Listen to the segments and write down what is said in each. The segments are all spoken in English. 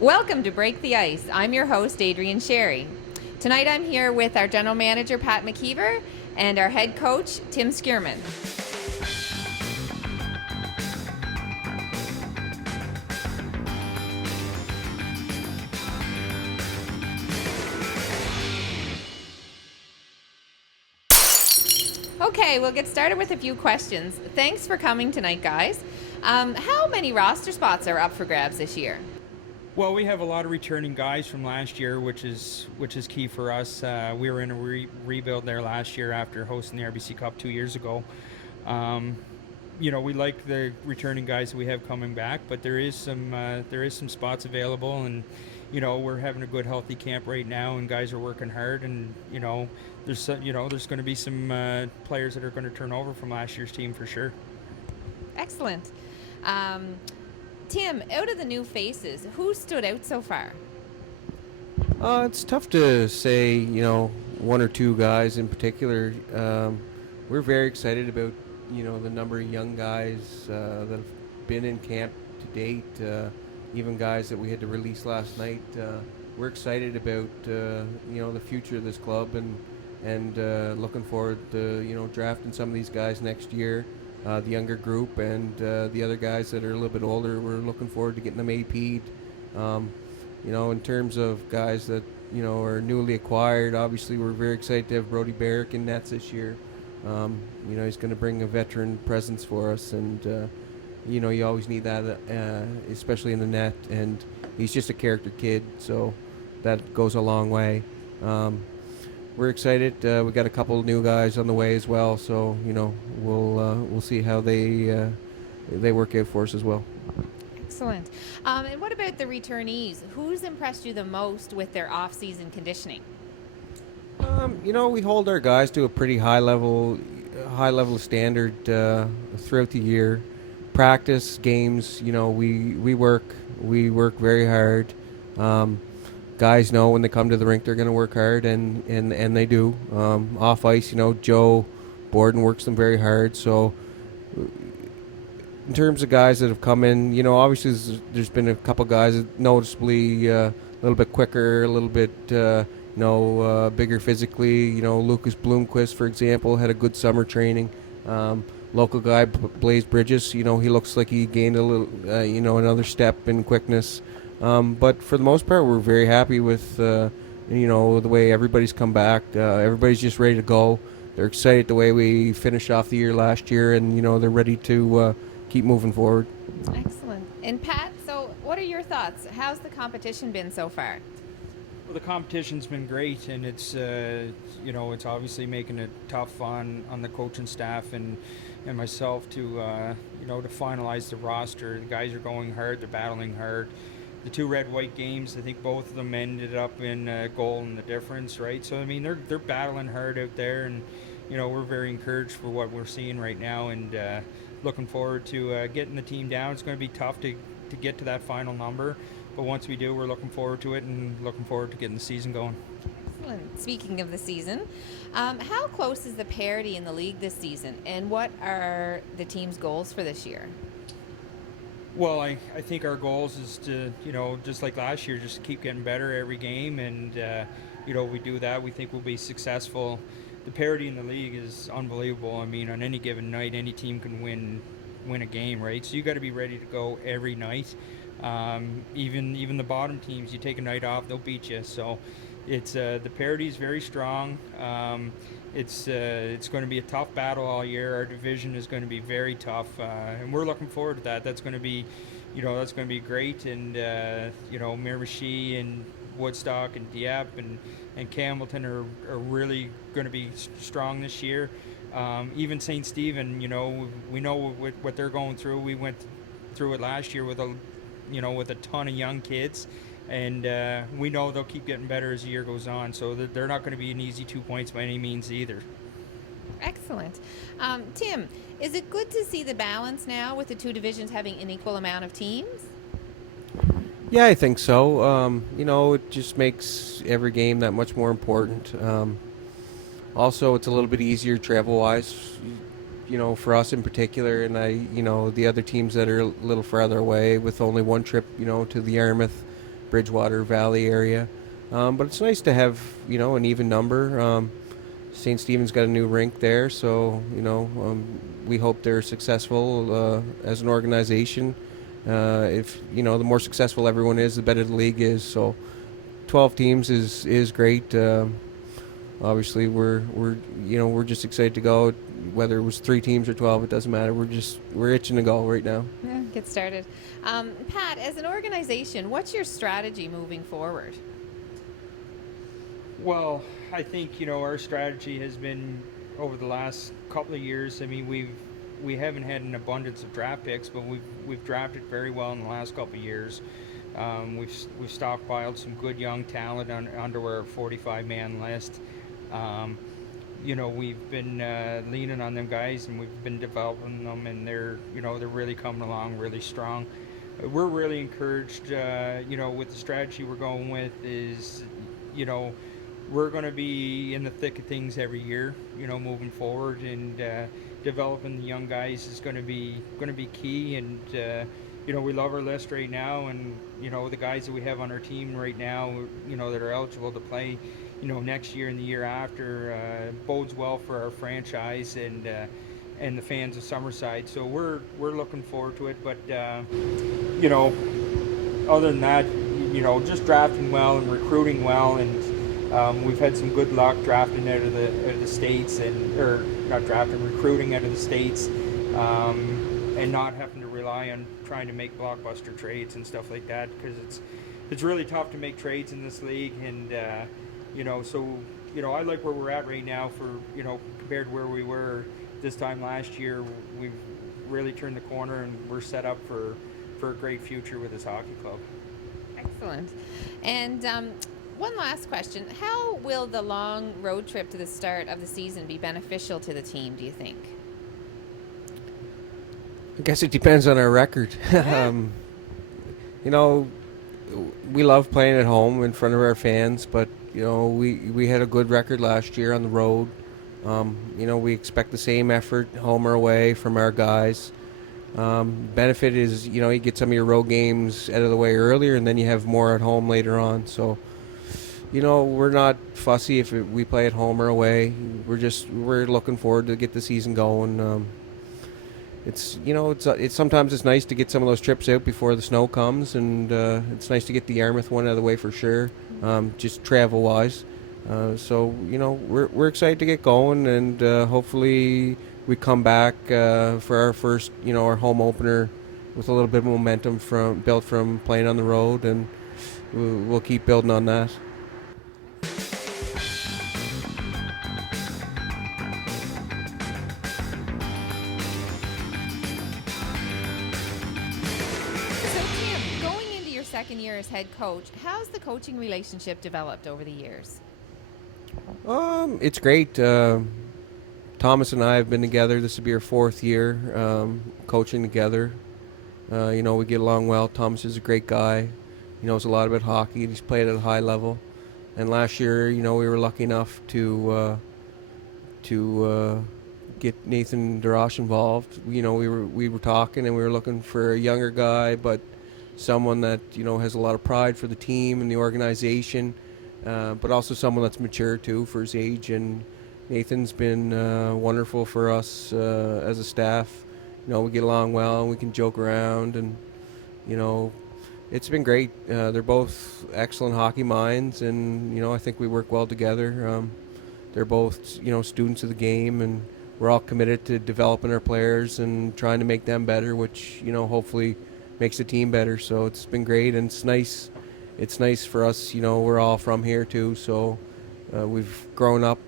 Welcome to Break the Ice. I'm your host, Adrian Sherry. Tonight I'm here with our general manager, Pat McIver, and our head coach, Tim Schurman. Okay, we'll get started with a few questions. Thanks for coming tonight, guys. How many roster spots are up for grabs this year? Well, we have a lot of returning guys from last year, which is key for us. We were in a rebuild there last year after hosting the RBC Cup 2 years ago. Um, we like the returning guys that we have coming back, but there is some spots available, and we're having a good, healthy camp right now, and guys are working hard, and there's going to be some players that are going to turn over from last year's team for sure. Excellent. Um, Tim, out of the new faces, who stood out so far? It's tough to say, one or two guys in particular. We're very excited about, the number of young guys that have been in camp to date, even guys that we had to release last night. We're excited about, the future of this club and looking forward to, drafting some of these guys next year. The younger group and the other guys that are a little bit older, we're looking forward to getting them AP'd. In terms of guys that, are newly acquired, obviously we're very excited to have Brody Barrick in nets this year. He's going to bring a veteran presence for us, and, you always need that, especially in the net, and he's just a character kid, so that goes a long way. We're excited. We got a couple new guys on the way as well, so we'll see how they work out for us as well. Excellent. And what about the returnees? Who's impressed you the most with their off-season conditioning? We hold our guys to a pretty high level standard throughout the year. Practice, games, we work very hard. Guys know when they come to the rink they're going to work hard, and they do. Off ice, Joe Borden works them very hard. So in terms of guys that have come in, obviously there's been a couple guys that noticeably a little bit quicker, a little bit bigger physically. Lucas Bloomquist, for example, had a good summer training. Local guy Blaze Bridges, he looks like he gained a little, another step in quickness. But for the most part, we're very happy with, the way everybody's come back. Everybody's just ready to go. They're excited the way we finished off the year last year, and, they're ready to keep moving forward. Excellent. And Pat, so what are your thoughts? How's the competition been so far? Well, the competition's been great, and it's it's obviously making it tough on the coaching staff and myself to to finalize the roster. The guys are going hard. They're battling hard. The two red-white games, I think both of them ended up in a goal in the difference, right? So I mean, they're battling hard out there, and we're very encouraged for what we're seeing right now, and looking forward to getting the team down. It's going to be tough to get to that final number, but once we do, we're looking forward to it and looking forward to getting the season going. Excellent. Speaking of the season, how close is the parity in the league this season, and what are the team's goals for this year? Well, I think our goals is to, just like last year, just keep getting better every game, and, we do that, we think we'll be successful. The parity in the league is unbelievable. I mean, on any given night, any team can win a game, right? So you got to be ready to go every night. Even the bottom teams, you take a night off, they'll beat you. So it's the parity is very strong. It's going to be a tough battle all year. Our division is going to be very tough, and we're looking forward to that. That's going to be, that's going to be great. And Miramichi and Woodstock and Dieppe and Campbellton are really going to be strong this year. Even St. Stephen, we know what they're going through. We went through it last year with a ton of young kids. And we know they'll keep getting better as the year goes on. So they're not going to be an easy 2 points by any means either. Excellent. Tim, is it good to see the balance now with the two divisions having an equal amount of teams? Yeah, I think so. It just makes every game that much more important. Also, it's a little bit easier travel-wise, for us in particular, and the other teams that are a little further away with only one trip, to the Yarmouth. Bridgewater Valley area. But it's nice to have, an even number. St. Stephen's got a new rink there, so, we hope they're successful as an organization. If, the more successful everyone is, the better the league is. So 12 teams is great. Obviously, we're just excited to go. Whether it was 3 teams or 12, it doesn't matter. We're itching to go right now. Yeah, get started. Pat, as an organization, what's your strategy moving forward? Well, I think our strategy has been over the last couple of years. I mean, we haven't had an abundance of draft picks, but we've drafted very well in the last couple of years. We've stockpiled some good young talent under our 45-man list. We've been leaning on them guys, and we've been developing them, and they're really coming along really strong. We're really encouraged, with the strategy we're going with is, we're going to be in the thick of things every year, moving forward, and developing the young guys is going to be key. And we love our list right now, and the guys that we have on our team right now, that are eligible to play, next year and the year after, bodes well for our franchise and the fans of Summerside. So we're looking forward to it. But other than that, just drafting well and recruiting well, and we've had some good luck drafting out of the states, or not drafting, recruiting out of the states, and not having to rely on trying to make blockbuster trades and stuff like that, because it's really tough to make trades in this league. And I like where we're at right now for compared to where we were this time last year. We've really turned the corner, and we're set up for a great future with this hockey club. Excellent. And one last question. How will the long road trip to the start of the season be beneficial to the team, do you think? I guess it depends on our record. We love playing at home in front of our fans, but we had a good record last year on the road. We expect the same effort home or away from our guys. Benefit is you get some of your road games out of the way earlier, and then you have more at home later on. So we're not fussy if we play at home or away. We're looking forward to get the season going. It's sometimes it's nice to get some of those trips out before the snow comes, and it's nice to get the Yarmouth one out of the way for sure, just travel wise. So we're excited to get going, and hopefully we come back for our first our home opener with a little bit of momentum built from playing on the road, and we'll keep building on that. Second year as head coach, how's the coaching relationship developed over the years? It's great. Thomas and I have been together. This will be our 4th year coaching together. We get along well. Thomas is a great guy. He knows a lot about hockey, and he's played at a high level. And last year, we were lucky enough to get Nathan Darash involved. We were talking, and we were looking for a younger guy, but someone that has a lot of pride for the team and the organization, but also someone that's mature too for his age. And Nathan's been wonderful for us as a staff. We get along well, and we can joke around, and it's been great. They're both excellent hockey minds, and I think we work well together. They're both students of the game, and we're all committed to developing our players and trying to make them better, which hopefully makes the team better. So it's been great, and it's nice. It's nice for us. We're all from here too, so we've grown up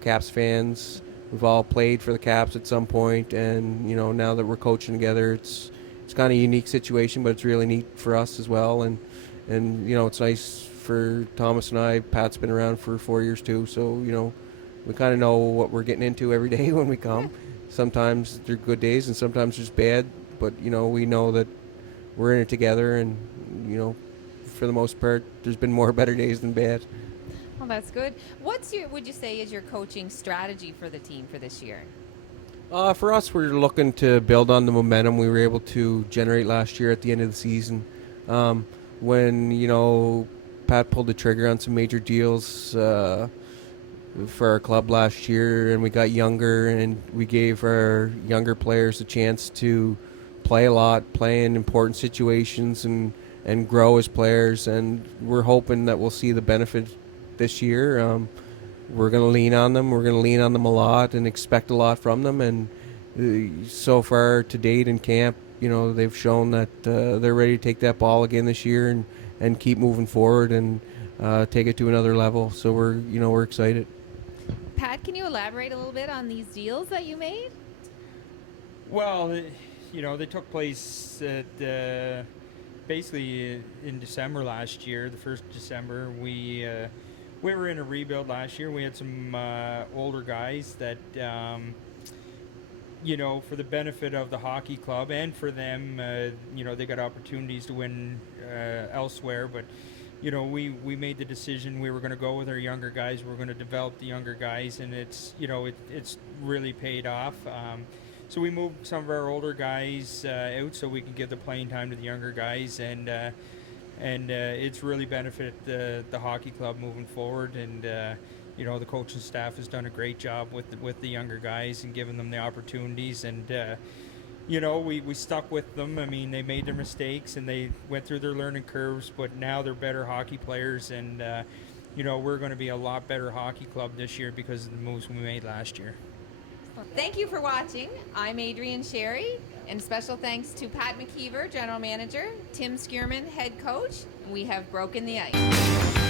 Caps fans. We've all played for the Caps at some point, and now that we're coaching together, it's kind of a unique situation, but it's really neat for us as well. And it's nice for Thomas and I. Pat's been around for 4 years too, so we kind of know what we're getting into every day when we come. Sometimes they're good days, and sometimes there's bad, but we know that we're in it together, and for the most part, there's been more better days than bad. Well, that's good. Would you say is your coaching strategy for the team for this year? For us, we're looking to build on the momentum we were able to generate last year at the end of the season. when Pat pulled the trigger on some major deals for our club last year, and we got younger, and we gave our younger players a chance to play a lot, play in important situations, and grow as players. And we're hoping that we'll see the benefit this year. We're going to lean on them. We're going to lean on them a lot and expect a lot from them. And so far to date in camp, they've shown that they're ready to take that ball again this year and keep moving forward and take it to another level. So we're excited. Pat, can you elaborate a little bit on these deals that you made? Well, they took place at basically in December last year, the 1st of December. We were in a rebuild last year. We had some older guys that, for the benefit of the hockey club and for them, they got opportunities to win elsewhere. But, we made the decision we were going to go with our younger guys. We're going to develop the younger guys, and it's really paid off. So we moved some of our older guys out so we can give the playing time to the younger guys, and it's really benefited the hockey club moving forward. And the coaching staff has done a great job with the younger guys and giving them the opportunities. And we stuck with them. I mean, they made their mistakes and they went through their learning curves, but now they're better hockey players. And we're going to be a lot better hockey club this year because of the moves we made last year. Thank you for watching. I'm Adrian Sherry, and special thanks to Pat McIver, General Manager, Tim Schurman, Head Coach. We have broken the ice.